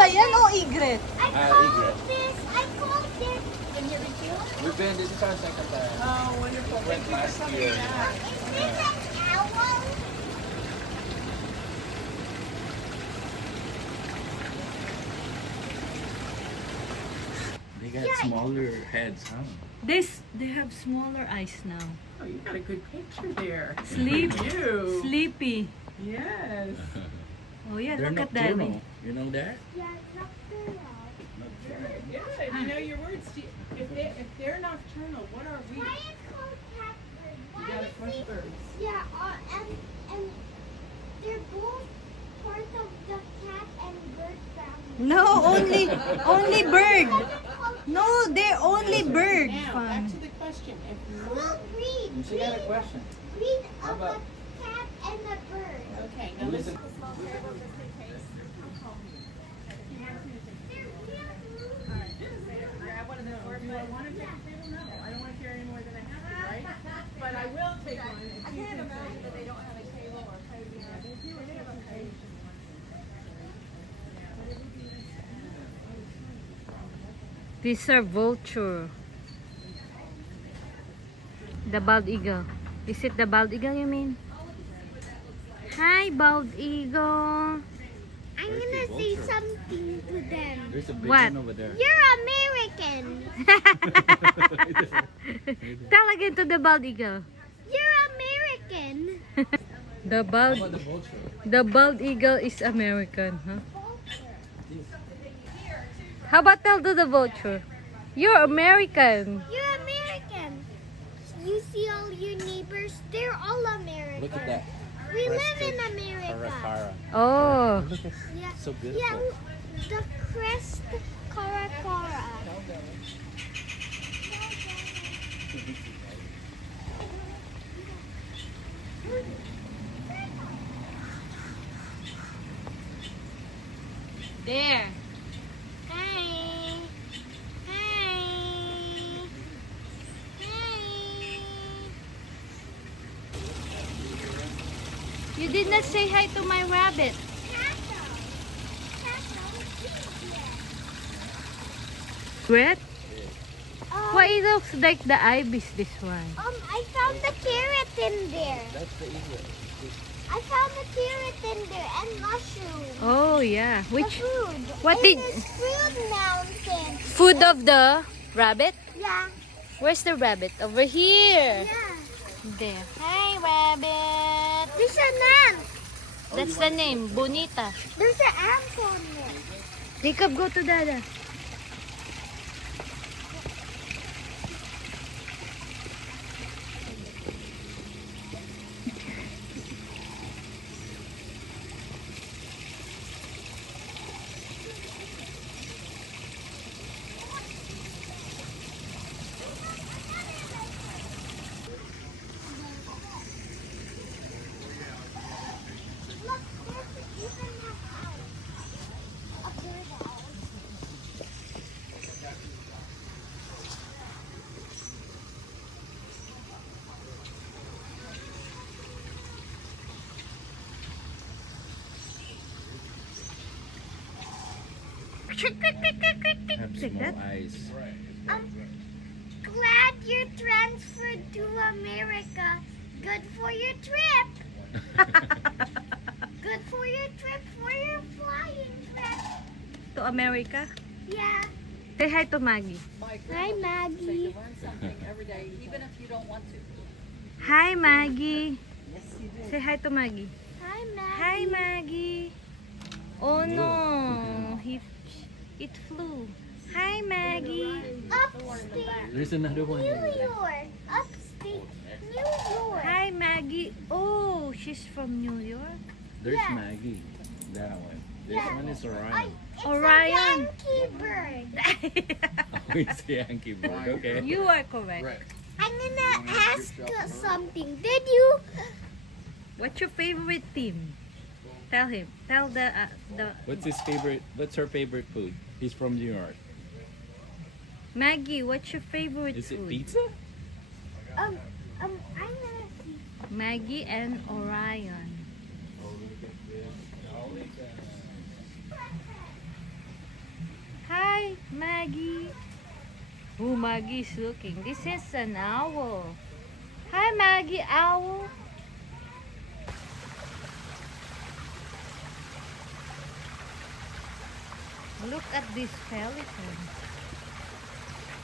ba yan o egret? Egret. I called this. Can you reach you? We've been, this is our second time. Oh, wonderful. We went last year. Is this an owl? They got smaller heads, huh? They have smaller eyes now. Oh, you got a good picture there. Sleepy. Sleepy. Yes. Oh yeah, They're look at that. nocturnal. You know that? Yeah, nocturnal. Yeah, you know your words. If they're nocturnal, what are we? Why is called catbird? You Why got is fresh it? birds. Yeah, and they're both part of the cat and bird family. No, only bird. Why is it called No, they're only bird. Now, back to the question. If Well, you're read. She got a question. Read How about about- cat and a bird. okay, now listen. Grab one of them, or do I want to take a table? No, I don't want to carry any more than I have to, right? But I will take one. I can't imagine that they don't have a table or table. They do. They have a table. These are vulture. The bald eagle. Is it the bald eagle you mean? Hi, bald eagle. I'm gonna say something to them. There's a big What? one over there. You're American. Tell again to the bald eagle. You're American. The How about bald, the vulture? the bald eagle is American, huh? How about tell to the vulture? You're American. You're American. You see all your neighbors? They're all American. Look at that. We live in Crested America. Caracara. Oh, Look at Yeah. so beautiful. Yeah, the crest caracara. there. Hi. Hi. Hi. You did not say hi to my rabbit. Taco. Taco. Red? Um, Why it looks like the ibis, this one? I found the carrot in there. That's the egret. I found the carrot in there and mushroom. Oh, yeah. The Which food. what in did- this food mountain. food of the rabbit? Yeah. Where's the rabbit? Over here. Yeah. There. Hi, rabbit. There's an ant. That's the name, Bonita. There's an ant on there. Jacob, go to Dada. Look, there's even an owl. A bird owl. Have Like small that? eyes. I'm glad you're transferred to America. Good for your trip. Good for your trip, for your flying trip. To America. Yeah. Say hi to Maggie. Hi, Maggie. Hi, Maggie. Say hi to Maggie. Hi, Maggie. Hi, Maggie. Oh no, it flew. Hi, Maggie. Upstate There's another one. New York. Upstate New York. Hi, Maggie. Oh, she's from New York. There's Yeah. Maggie. That one. This Yeah. one is I, Orion. it's Orion. a Yankee bird. Oh, it's a Yankee bird. Okay. You are correct. I'm gonna ask something. Did you? What's your favorite team? Tell him. Tell the What's his favorite? What's her favorite food? He's from New York. Maggie. What's your favorite Is it food? pizza? I'm gonna see. Maggie and Orion. Hi, Maggie. Oh, Maggie's looking. This is an owl. Hi, Maggie, owl. Look at this pelican.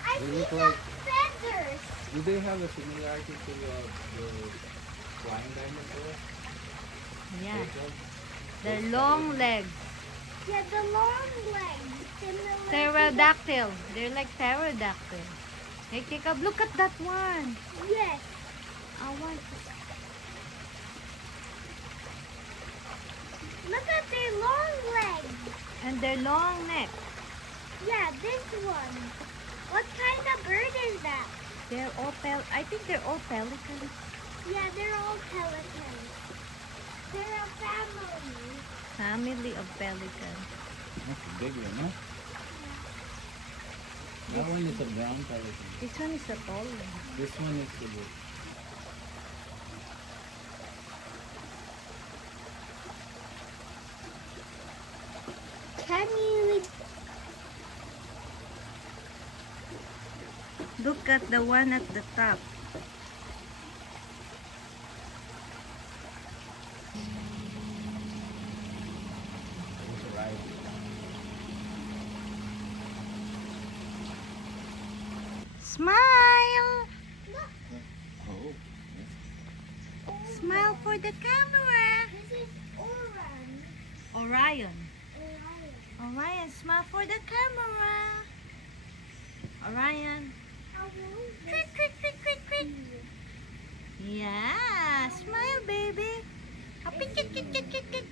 I They see look the like- feathers. Do they have a similarity to the flying dinosaur? Yeah, Those they're long legs. Yeah, the long legs. Similar to Pterodactyl. They're like pterodactyl. Hey, Jacob, look at that one. the- Yes. I want to. Look at their long legs. And their long neck. Yeah, this one. What kind of bird is that? They're all I think they're all pelicans. Yeah, they're all pelicans. They're a family. Family of pelicans. That's a big one, huh? That one is a brown pelican. This one is the tall one. This one is the big. Can you? Look at the one at the top. Right. Smile! Oh. Smile for the camera. This is Oran. Orion. Orion. Orion, smile for the camera. Orion. How will Quick, quick, quick, quick, quick. Yeah, smile, baby. Happy, kick, kick, kick, kick, kick.